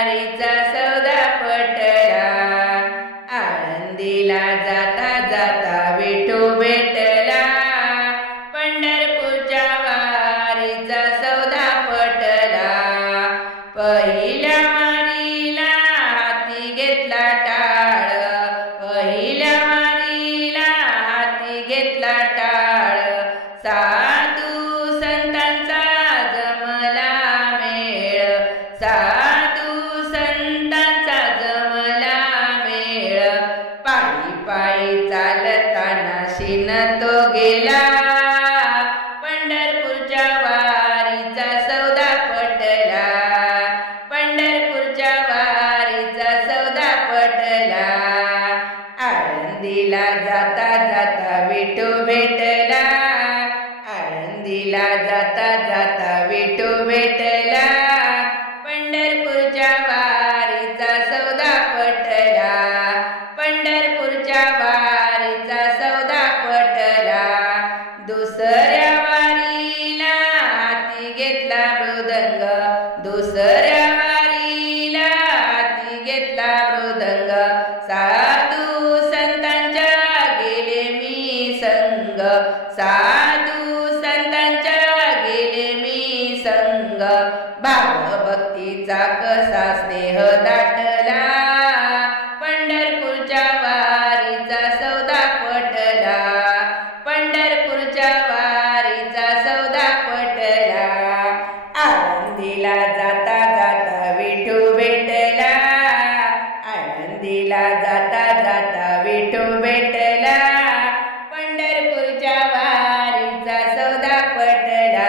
वारीचा सौदा पटला, आळंदीला जाता जाता विठू भेटला, पंढरपूरच्या वारीचा सौदा पटला, पहिल्या वारीला हाती घेतला टाळ, पहिल्या वारीला हाती घेतला टाळ, साधू संतांचा जमला मेळ, साधू संतांचा जमला मेळ, पायी पायी चालताना शिन तो गेला, पंढरपूरच्या वारीचा सौदा पटला, पंढरपूरच्या वारीचा सौदा पटला, आळंदीला जाता जाता विठू भेटला, आळंदीला जाता जाता विठू भेटला, पंढरपूरच्या वारीचा सौदा पटला, पंढरपूरच्या वारीचा सौदा पटला, दुसऱ्या वारीला हाती घेतला मृदंग, दुसऱ्या वारीला हाती घेतला मृदंग, साधू संतांच्या गेले मी संग, साधू संतांच्या गेले मी संग, भावभक्तीचा कसा स्नेह दाटला, पंढरपूरच्या वारीचा सौदा पटला, पंढरपूरच्या वारीचा सौदा पटला, आळंदीला जाता जाता विठू भेटला, आळंदीला जाता जाता विठू भेटला, पंढरपूरच्या वारीचा सौदा पटला,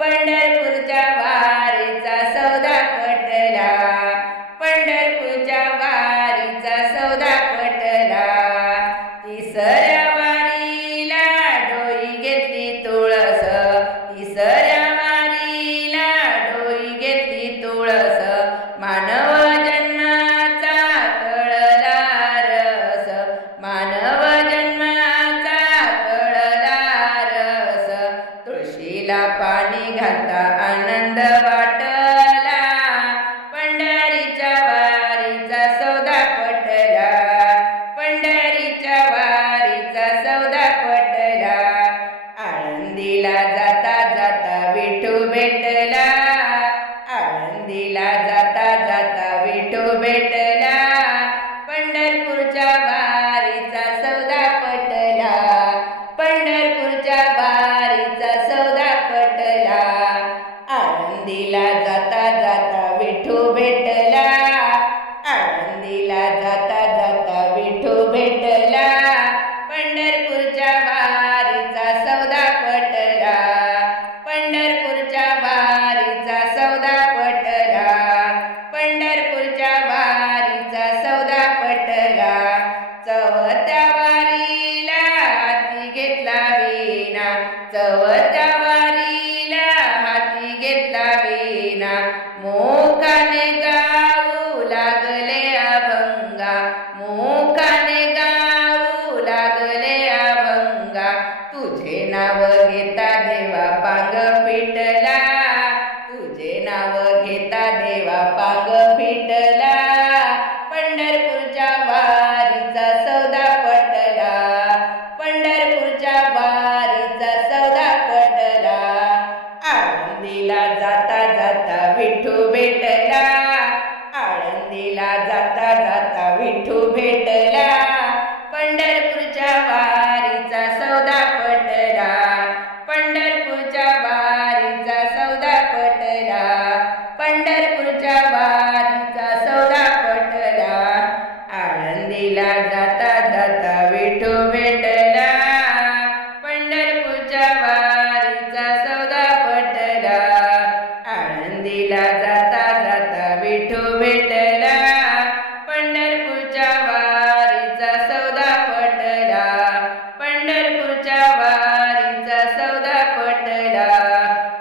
पंढरपूरच्या वारीचा सौदा पटला, पंढरपूरच्या वारीचा सौदा पटला, तिसऱ्या वारीला डोई घेतली तुळस, तिसऱ्या वारीला डोई घेतली तुळस, मानव जन्माचा कळला रस, मानव जन्माचा कळला रस, तुळशीला पाणी घालता आनंद वाटला, पंढरीच्या वारीचा सौदा पटला, पंढरीच्या वारीचा सौदा पटला, आळंदीला जाता जाता विठू भेटला, आळंदीला जाता जाता विठू भेटला, पंढरपूरच्या वारीचा सौदा पटला, पंढरपूरच्या वारीचा सौदा पटला, आळंदीला जाता जाता विठू भेटला, आळंदीला जाता जाता विठू भेटला, पंढरपूरच्या वारीचा सौदा पटला, पंढरपूरच्या वारीचा सौदा पटला, पंढरपूरच्या वारीचा सौदा पटला, चवथ्या वारीला हाती घेतला वीणा, चवथ्या वारीला हाती घेतला वीणा, मोकाने गाऊ लागले अभंगा, मोकाने गाऊ लागले अभंगा, तुझे नाव घेता देवा पांग फिटला, तुझे नाव घेता देवा पांग फिटला, पंढरपूरच्या वारीचा सौदा पटला, पंढरपूरच्या वारीचा सौदा पटला, आळंदीला जाता जाता विठू भेटला, आळंदीला जाता जाता विठू भेटला, पंढरपूरच्या वारीचा सौदा पटला, पंढरपूरच्या वारीचा सौदा पटला, पंढरपूरच्या वारीचा सौदा पटला, आळंदीला जाता जाता विठू भेटला, पंढरपूरच्या वारीचा सौदा पटला, आळंदीला जाता जाता विठू भेटला, पंढरपूरच्या वारीचा सौदा पटला, पंढरपूरच्या वारीचा सौदा पटला,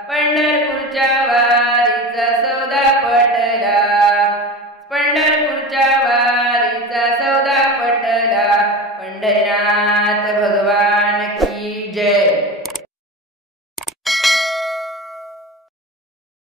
पंढरपूरच्या वारीचा सौदा पटला, पंढरपूरच्या वारीचा सौदा पटला, पंढरीनाथ भगवान